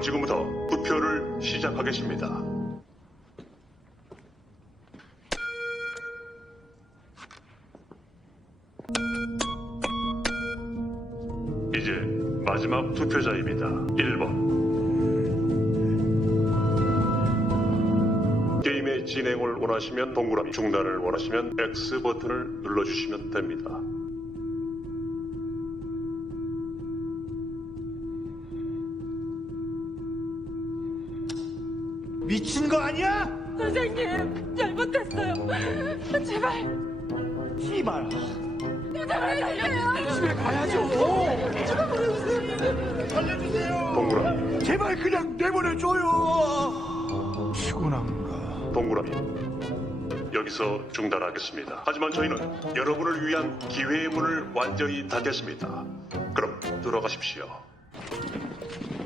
지금부터 투표를 시작하겠습니다. 이제 마지막 투표자입니다. 1번. 게임의 진행을 원하시면 동그라미, 중단을 원하시면 X 버튼을 눌러주시면 됩니다. 미친 거 아니야? 선생님 잘못했어요 제발 뛰지 마라 제발 살려요 집에 가야죠 제발 보내주세요 살려주세요 동그라 제발 그냥 내보내줘요 시곤한가 동그라미 여기서 중단하겠습니다 하지만 저희는 여러분을 위한 기회의 문을 완전히 닫겠습니다 그럼 들어가십시오